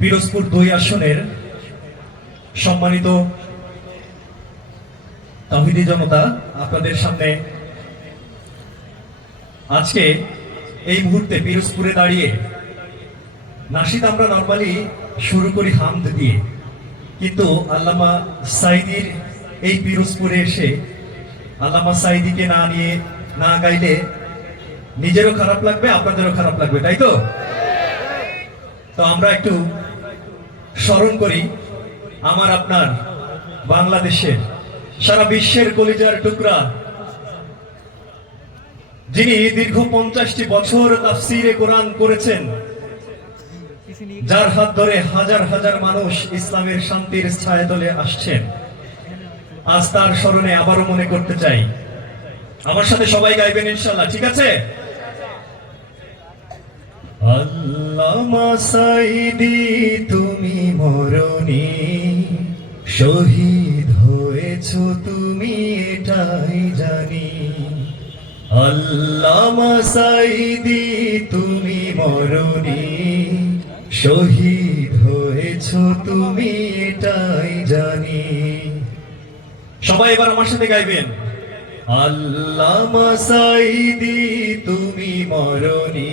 পিরোজপুর দুই আসনের সম্মানিত তাহিদি জনতা, আপনাদের সামনে আজকে এই মুহূর্তে পিরোজপুরে দাঁড়িয়ে নাসিদ আমরা নর্মালি শুরু করি হামদ দিয়ে। কিন্তু আল্লামা সাইদির এই পিরোজপুরে এসে আল্লামা সাইদিকে না নিয়ে, না গাইলে নিজেরও খারাপ লাগবে, আপনাদেরও খারাপ লাগবে, তাই তো? তো আমরা একটু স্মরণ করি আমার আপনার বাংলাদেশের, সারা বিশ্বের কলিজার টুকরা। যিনি দীর্ঘ পঞ্চাশটি বছর তাফসিরে কোরআন করেছেন, যার হাত ধরে হাজার হাজার মানুষ ইসলামের শান্তির ছায়াতলে আসছেন। আজ তার স্মরণে আবারও মনে করতে চাই। আমার সাথে সবাই গাইবেন ইনশাল্লাহ, ঠিক আছে? আল্লামা সাইদি তুমি মরণি। শহীদ হয়েছ তুমি এটাই জানি। আল্লামা সাইদি তুমি মরণি। শহীদ হয়েছ তুমি এটাই জানি। সবাই এবার আমার সাথে গাইবেন। আল্লামা সাইদি তুমি মরণি।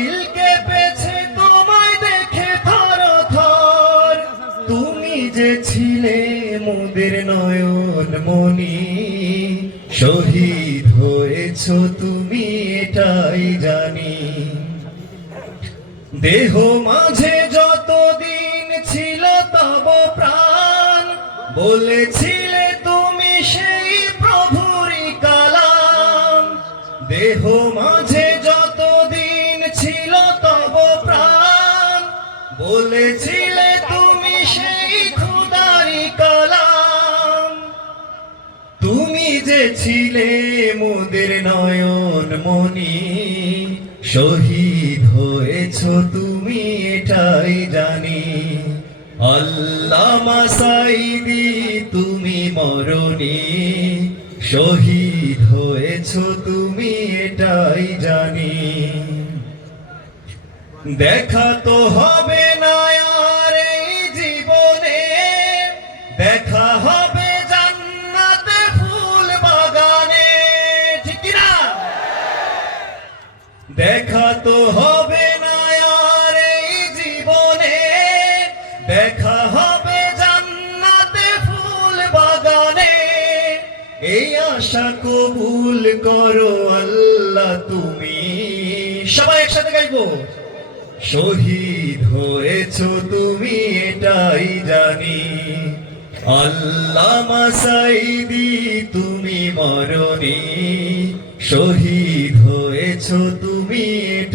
যে ছিলে মোদের নয়ন মনি। শহীদ হয়েছ তুমি, এটাই জানি। দেহ মাঝে যতদিন ছিল তব প্রাণ। বলেছিলে তুমি সেই প্রভুরি কালাম। দেহ মাঝে যতদিন ছিল তব প্রাণ। বলেছিলে তুমি যে ছিলে মোদের নয়ন মনি শহীদ হয়েছ তুমি এটাই জানি। আল্লামা সাইদি তুমি মরণি, শহীদ হয়েছ তুমি এটাই জানি। দেখা তো হবে না তো হবে না আর এই জীবনে। দেখা হবে জান্নাতে ফুল বাগানে। এই আশা কবুল করো আল্লাহ তুমি। সবাই একসাথে গাইবো। শহীদ হয়েছ তুমি, এটাই জানি। আল্লামা সাইদি তুমি মরণি। শহীদ হয়েছ তুমি